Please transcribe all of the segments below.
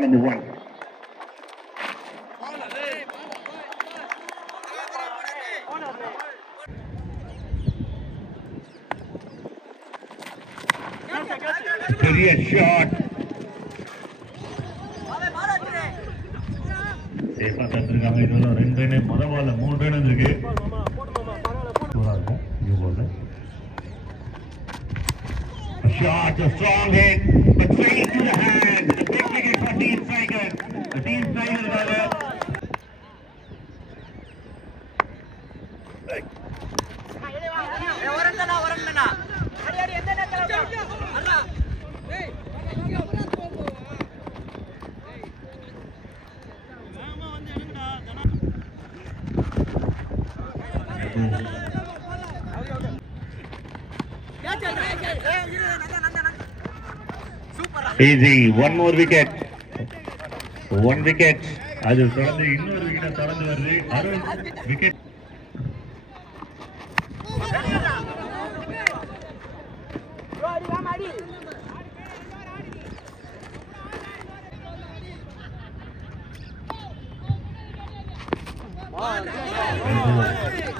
ball number 1. பெரிய ஷாட் சேஃபா தந்துருக்காங்க. இதுவரை 2 ரன், முதல் பால்ல 3 ரன் இருக்கு. Shot, a strong hit, but straight to the hand. The big wicket for Team Tiger. The Team Tiger brother. Easy, one more wicket. One wicket. அது தொடர்ந்து இன்னொரு விக்கெட் தொடர்ந்து வருது. அருண் விக்கெட்.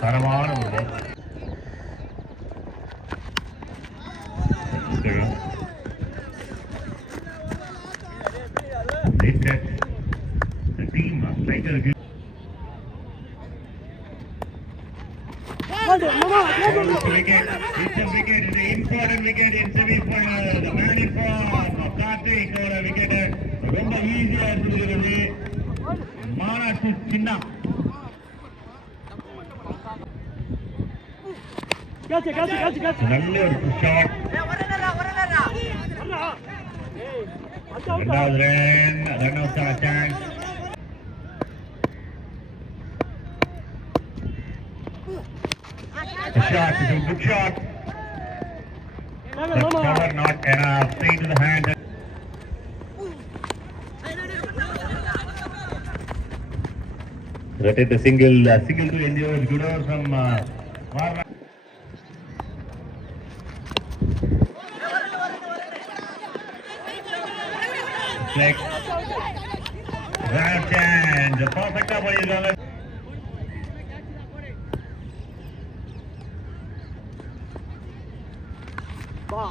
தரமான ஒரு wicket. It's a wicket. It's an important wicket in semi-final. The man in form of Karthik or a wicket. ரொம்ப ஈஸியா இருக்கிறது. மாநாட்டு சின்னம். நல்ல ஒரு ஷாட். ரெண்டாவது ரன் அவுட்கான chance. The shot is a good shot. The cover not enough. Straight to the hand. That is the single to endure. Good over from Varma. Flex. Right hand. The perfect up is on it. Oh,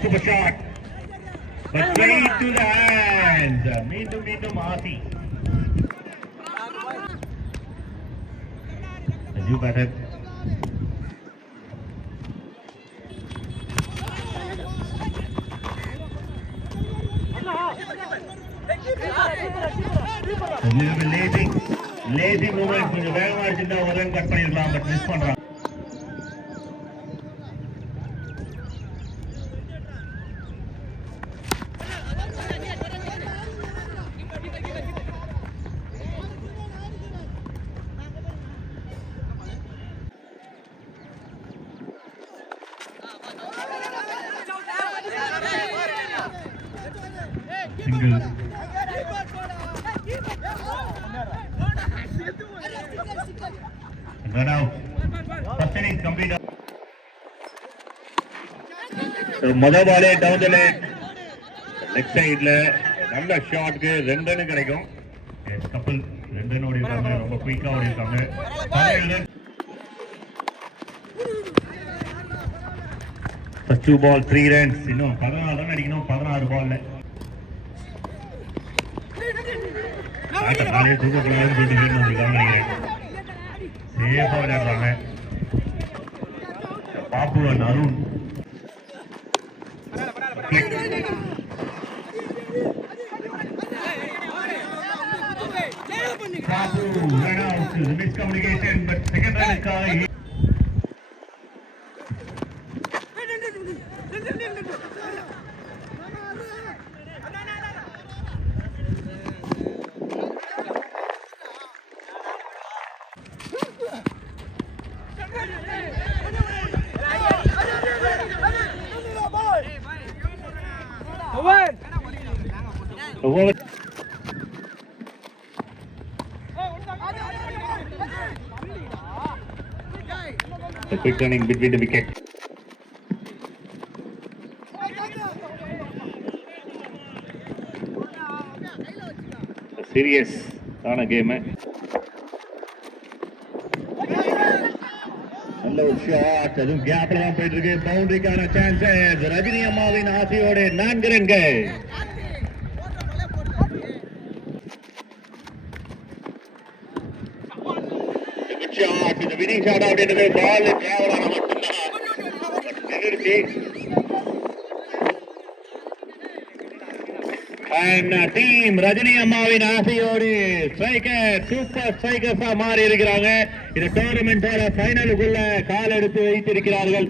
super shot. But straight to the hand. Meetu Maasi. The new batter. A little bit lazy movement. கொஞ்சம் வேகமா அடிச்சிருந்தா ஒரு run cut பண்ணிடலாம். But miss பண்றான். Single. Run out. First inning complete. So முதல் பாலே down the leg. Leg சைடுல நல்ல ஷாட்க்கு 2 ரன் கிடைக்கும். கப்பல் 2 ரன் ஓடி இருக்காங்க. ரொம்ப குயிக்கா ஓடி இருக்காங்க. 17 ரன். First 2 ball 3 runs. இன்னும் 14 ரன் அடிக்கணும் 16 பால்ல. நாளே தூக்கக்கூடாதுன்னு சொல்லிட்டு வீட்டு வந்துருக்காங்க நினைக்கிறேன். சேஃபா விளையாடுறாங்க. பாப்புவன் அருண் பாப்பு run out. Miscommunication, but second run is over. The quick running between the wicket. Serious ஆன கேம். நல்ல ஒரு ஷாட், அதுவும் கேப்ல தான் போயிட்டு இருக்கு. பவுண்டரிக்கான சான்சஸ். ரஜினி அம்மாவின் ஆசையோடு 4 ரன்கள். ஷாட், இந்த வினிங் ஷாட் அப்படின்றது பால் டிராவல் ஆன மட்டும்தான் நின்றுடுச்சு. டீம் ரஜினி அம்மாவின் ஆசையோடு ஸ்ட்ரைக்கர் சூப்பர் ஸ்ட்ரைக்கர்ஸா மாறி இருக்கிறாங்க. இந்த டோர்னமெண்டோட ஃபைனலுக்குள்ள கால் எடுத்து வைத்திருக்கிறார்கள்.